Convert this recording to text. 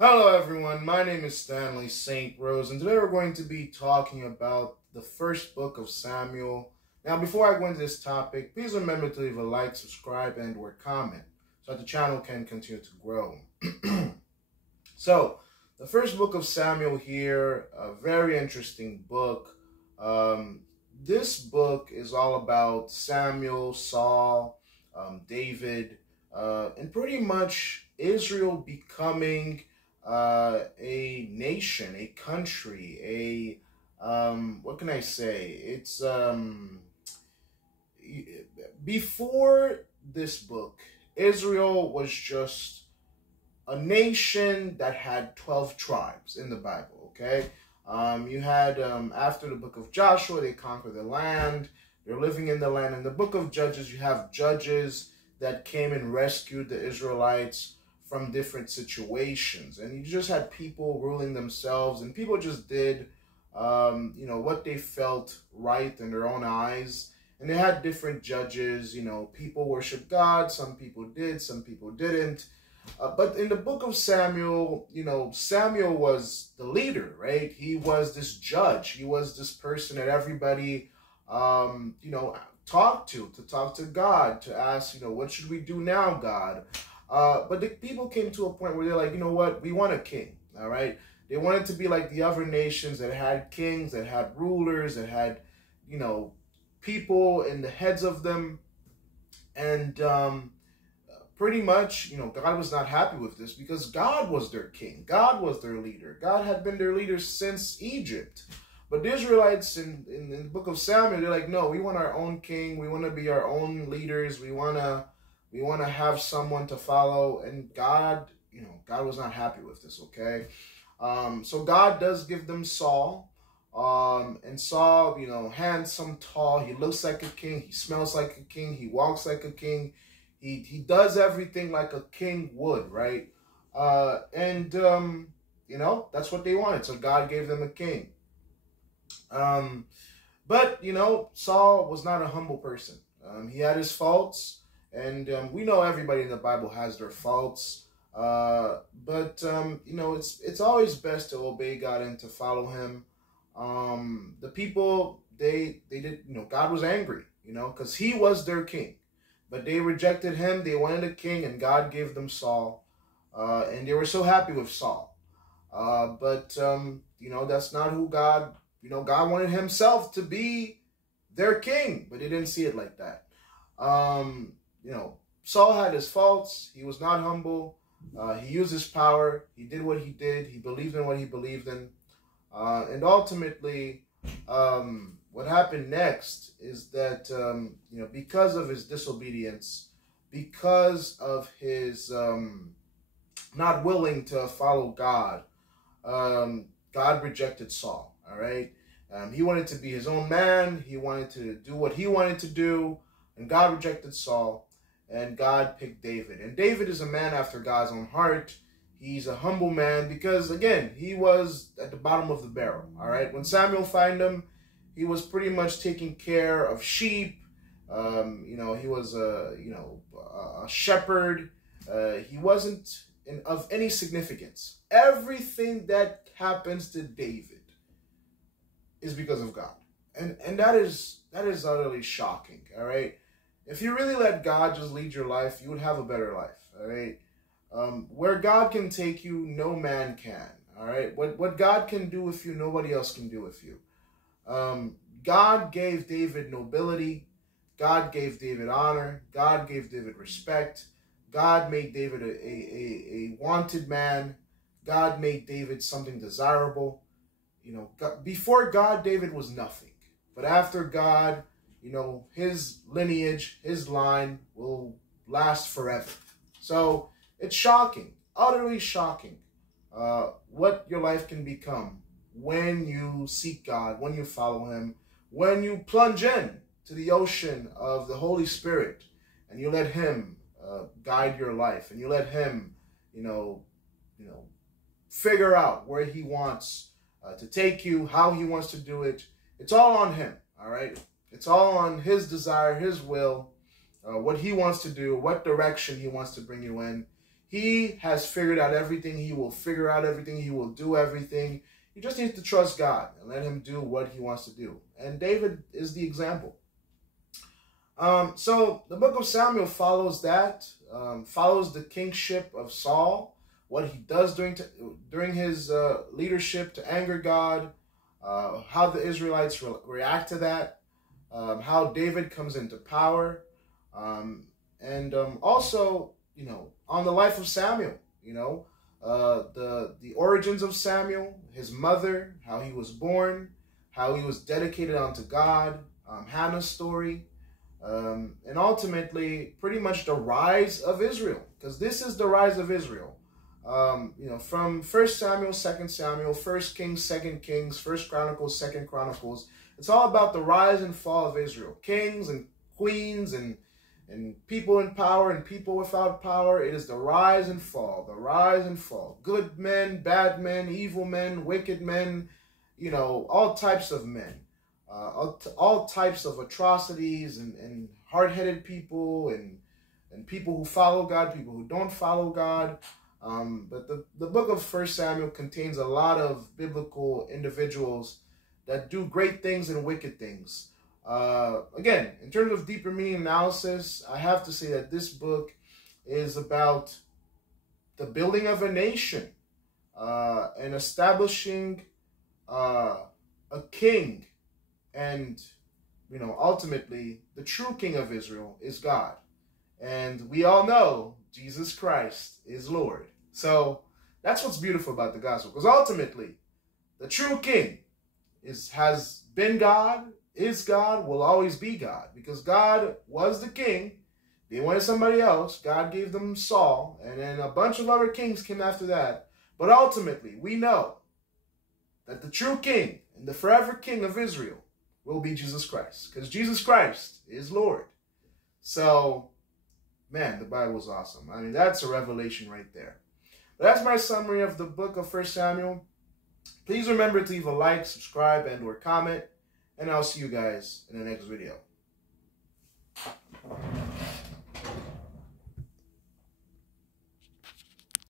Hello everyone, my name is Stanley St. Rose, and today we're going to be talking about the first book of Samuel. Now, before I go into this topic, please remember to leave a like, subscribe, and or comment so that the channel can continue to grow. So, the first book of Samuel here, a very interesting book. This book is all about Samuel, Saul, David, and pretty much Israel becoming a nation, a country, what can I say? It's before this book, Israel was just a nation that had 12 tribes in the Bible, okay? You had, after the book of Joshua, they conquered the land. They're living in the land. In the book of Judges, you have judges that came and rescued the Israelites from different situations. And you just had people ruling themselves, and people just did, what they felt right in their own eyes. And they had different judges. People worshiped God. Some people did, some people didn't. But in the book of Samuel, Samuel was the leader, right? He was this judge. He was this person that everybody, talk to God, to ask, what should we do now, God? But the people came to a point where they're like, you know what? We want a king, all right? They wanted to be like the other nations that had kings, that had rulers, that had, people in the heads of them. And pretty much, God was not happy with this because God was their king. God was their leader. God had been their leader since Egypt. But the Israelites in the book of Samuel, they're like, no, we want our own king. We want to be our own leaders. We want to have someone to follow. And God, God was not happy with this, okay? So God does give them Saul. And Saul, handsome, tall. He looks like a king. He smells like a king. He walks like a king. He does everything like a king would, right? That's what they wanted. So God gave them a king. But Saul was not a humble person. He had his faults, and we know everybody in the Bible has their faults. It's always best to obey God and to follow him. The people, they did, God was angry, because he was their king. But they rejected him. They wanted a king, and God gave them Saul. And they were so happy with Saul. That's not who God, God wanted himself to be their king, but he didn't see it like that. Saul had his faults. He was not humble. He used his power. He did what he did. He believed in what he believed in. And ultimately, what happened next is that, because of his disobedience, because of his not willing to follow God, God rejected Saul, all right? He wanted to be his own man. He wanted to do what he wanted to do, and God rejected Saul, and God picked David. And David is a man after God's own heart. He's a humble man because, again, he was at the bottom of the barrel, all right? When Samuel found him, he was pretty much taking care of sheep. He was a shepherd. He wasn't of any significance. Everything that happens to David is because of God. And that is utterly shocking, all right? If you really let God just lead your life, you would have a better life, all right? Where God can take you, no man can, all right? What God can do with you, nobody else can do with you. God gave David nobility. God gave David honor. God gave David respect. God made David a wanted man. God made David something desirable. Before God, David was nothing. But after God, his lineage, his line will last forever. So it's shocking, utterly shocking, what your life can become when you seek God, when you follow him, when you plunge in to the ocean of the Holy Spirit and you let him guide your life, and you let him, figure out where he wants to take you, how he wants to do it. It's all on him, all right? It's all on his desire, his will, what he wants to do, what direction he wants to bring you in. He has figured out everything. He will figure out everything. He will do everything. You just need to trust God and let him do what he wants to do. And David is the example. So the book of Samuel follows that, follows the kingship of Saul, what he does during his leadership to anger God, how the Israelites react to that, how David comes into power, and also, on the life of Samuel, the origins of Samuel, his mother, how he was born, how he was dedicated unto God, Hannah's story, and ultimately pretty much the rise of Israel, because this is the rise of Israel. From 1 Samuel, 2 Samuel, 1 Kings, 2 Kings, 1 Chronicles, 2 Chronicles, it's all about the rise and fall of Israel. Kings and queens and people in power and people without power. It is the rise and fall, the rise and fall. Good men, bad men, evil men, wicked men, all types of men. All types of atrocities and hard-headed people and people who follow God, people who don't follow God. But the book of 1 Samuel contains a lot of biblical individuals that do great things and wicked things. Again, in terms of deeper meaning analysis, I have to say that this book is about the building of a nation and establishing a king. And, ultimately, the true king of Israel is God. And we all know Jesus Christ is Lord. So that's what's beautiful about the gospel. Because ultimately, the true king has been God, is God, will always be God. Because God was the king. They wanted somebody else. God gave them Saul. And then a bunch of other kings came after that. But ultimately, we know that the true king and the forever king of Israel will be Jesus Christ. Because Jesus Christ is Lord. So, man, the Bible is awesome. I mean, that's a revelation right there. But that's my summary of the book of 1 Samuel. Please remember to leave a like, subscribe, and or comment. And I'll see you guys in the next video.